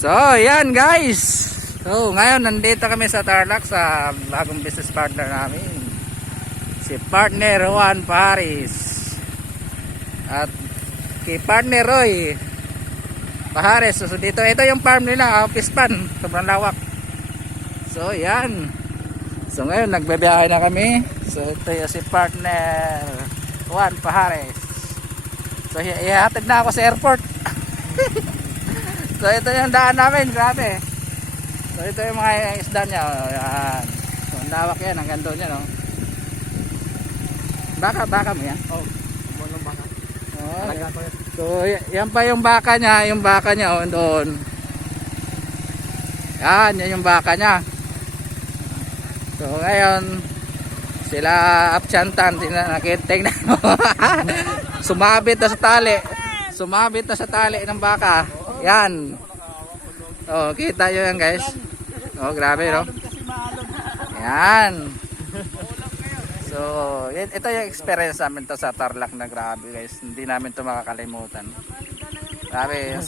So, yan guys. So, ngayon nandito kami sa Tarlac sa bagong business partner namin. Si Partner Juan Paris. At kay Partner Roy Pahares. So, dito, ito yung farm nila, Pispan. Sobrang lawak. So, yan. So, ngayon nagbebiyahe na kami. So, ito yung si Partner Juan Pahares. So, ihatid na ako sa airport. So ito yung daan namin, grabe. So ito yung mga isda niya, yan. So lawak yan, hanggang doon yan, oh. Baka mo yan? Oh, ng baka. Oh, so yan pa yung baka niya, oh, doon. Yan yung baka niya. So ngayon, sila apchantan, nakiteng na. Sumabit na sa tali. Sumabit na sa tali ng baka. Yan. Oh, kita nyo yan guys. Oh, grabe no. Yan. So, ito yung experience namin to sa Tarlac na grabe guys. Hindi namin to makakalimutan. Grabe.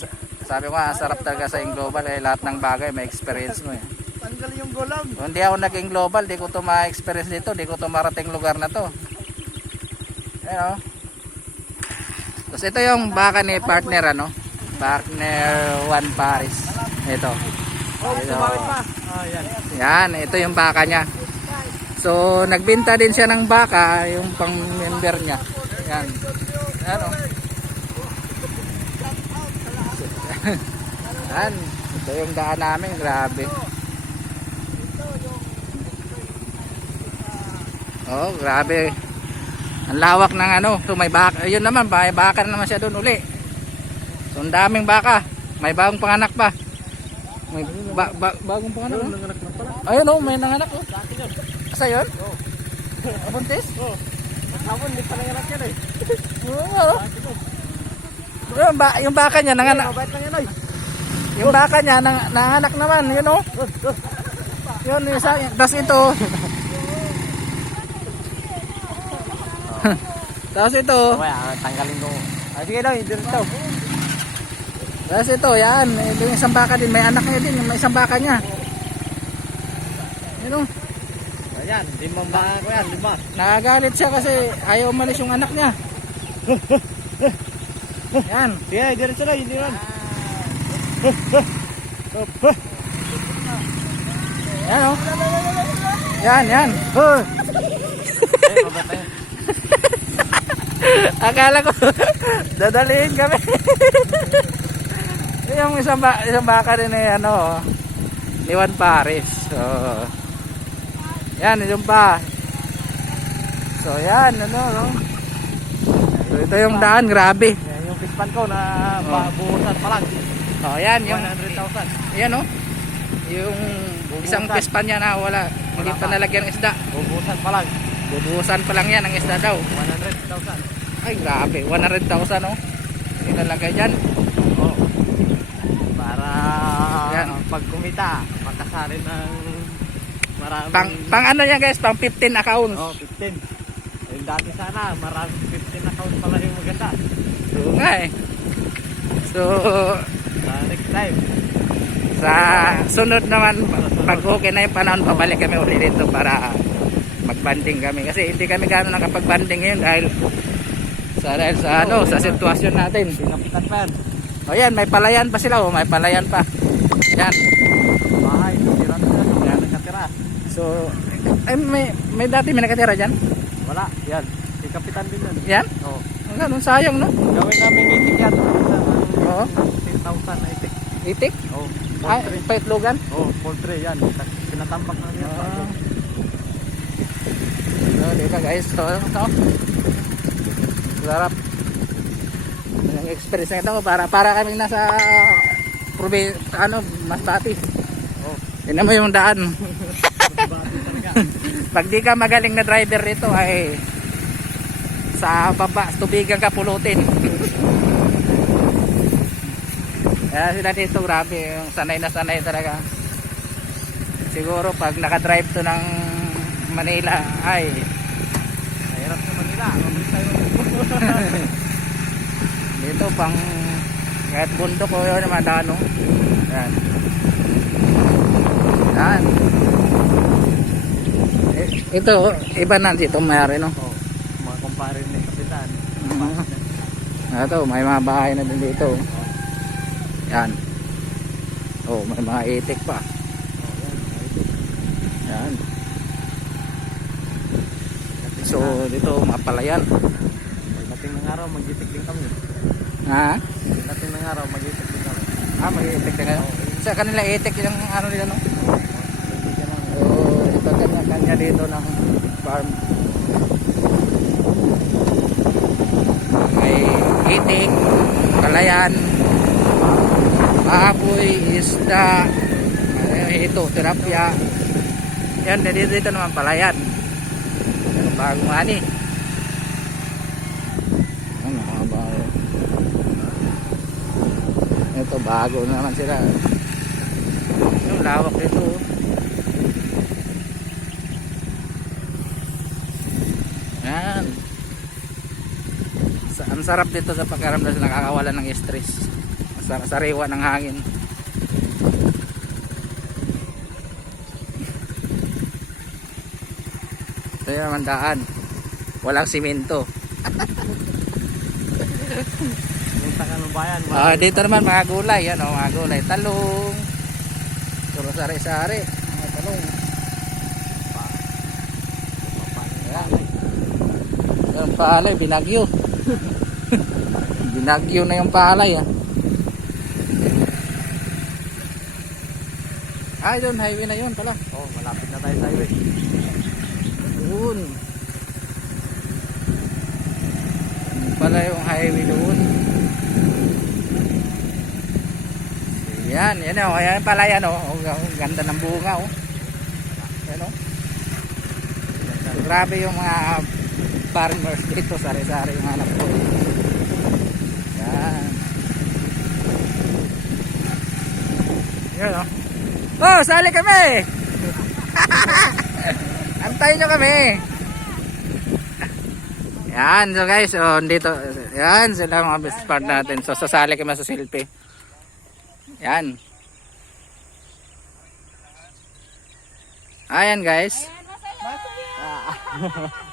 Sabi ko nga, sarap talaga sa global eh. Lahat ng bagay may experience mo eh. Tanggal yung gulang. Kung hindi ako naging global, di ko to ma-experience dito. Di ko to marating lugar na to. Ayan o. Tapos ito yung baka ni partner ano. Partner Juan Paris. Ito. Oh, sumabit pa. Oh, yan. Yan, ito yung baka niya. So, nagbenta din siya ng baka, yung pang member niya. Yan. Yan o. Yan. Ito yung daan namin, grabe. Oh, grabe. Ang lawak ng ano. So, may baka. Yun naman, may baka naman siya doon uli. So, ang daming baka. May bagong panganak pa. May bagong panganak. Ayun, nanganak na pala. Ayun oh, may nanganak oh. Asa yun? Oo. Buntis? Oo. Hapon, hindi pa nanganak yan eh. Oo. Yung baka niya nanganak. Mabait lang yan ay. Yung baka niya nanganak naman, yun oh. Yun, isa. Tapos ito. Tapos ito. Okay, tanggalin ko. Ah, sige daw, hindi rin daw. Tapos ito, yan. Ito yung isang baka din. May anak niya din. May isang baka niya. Yun o. Ayan, limang baka ko yan, lima. Nakagalit siya kasi ayaw umalis yung anak niya. Yan. Sige, diretso na, hindi rin. Yan o. Yan. Eh, mabait na yan. Akala ko dadalihin kami. Yung isang baka din eh, ano, ni Juan Paris. So, yan, yung pa. So, yan, ano, no? So, ito yung daan, grabe. Yan, yung pispan ko na buhusan pa lang. Oh, yan, yung 100,000. yan, no? Yung isang pispan niya na wala, hindi pa nalagyan ng isda. Buhusan pa lang. Bubuhusan pa lang yan ng isda daw. 100,000. Ay, grabe, 100,000, no? Inalagay dyan. Oh. Para Yan. pag kumita, makasarin ng maraming... Pang ano yan guys, pang 15 accounts. Oh, 15. Yung dati sana, maraming 15 accounts pala yung maganda. So nga eh. So, Next time. sa sunod naman, pag okay na yung panahon, pabalik kami ulit dito para magbanding kami. Kasi hindi kami gano'n nakapag-banding ngayon dahil sa ano, sa sitwasyon natin. Pinapitan pa yan. O yan, may palayan pa sila, may palayan pa. Yan. Bahay, tira na sila. Wala nakatira. So, ay, may dati may nakatira dyan? Wala, yan. Si Kapitan din yan. Yan? Oo. Ang ganun, sayang no? Gawin namin itik yan. Oo. 10,000 na itik. Itik? Oo. Ay, paitlogan? Oo, poultry yan. Pinatambak na yan. So, dito guys, so sarap yung experience na ito para kaming nasa Masbate. Oo. Tignan mo yung daan. Pag di ka magaling na driver rito ay sa baba tubigan ka pulutin. Kaya sila dito grabe yung sanay na sanay talaga. Siguro pag nakadrive to ng Manila ay Mahirap sa Manila. Mabilis tayo. dito pang kahit bundok o yun naman dano Yan. Yan. Ito, iba na dito mayari, no? Oh, mga kumpare ni Kapitan. Ito, may mga bahay na din dito. Yan. Oh, may mga itik pa. Yan. So, dito mapalayan. Pagdating ng araw, mag-itik din kami. Ha? Pagdating ng araw, mag-itik din kami. Ah, may itik na kayo? Sa kanila itik yung ano nila, no? Kaibigan namin. So, ito kanya-kanya dito ng farm. May itik, palayan, baboy, isda, ito, tilapia. Yan, dito naman palayan. Yan, bagong ani. Ano, mga bago. Ito, bago na naman sila. Yung lawak dito. Yan. Ang sarap dito sa pagkaramdam, nakakawala ng stress. Sariwa ng hangin. Ito yung naman daan. Walang simento. Punta ka ng bayan. Dito naman mga gulay, ano, mga gulay, talong. Puro sari-sari, mga talong. Ayan. Yung palay, binagyo. Binagyo na yung palay, ah. Doon, highway na yun pala. Oh, malapit na tayo sa highway. Doon. Yun pala yung highway doon. Yan, yan o. Ayan pala yan o. Ang ganda ng bunga o. Yan o. Grabe yung mga farmers dito. Sari-sari yung hanap ko. Yan. Yan o. Oh, sali kami! Antayin nyo kami! Yan, so guys, dito, yan sila mga best part natin. So, sasali kami sa selfie. Yan. Ayan guys. Ayan, masaya.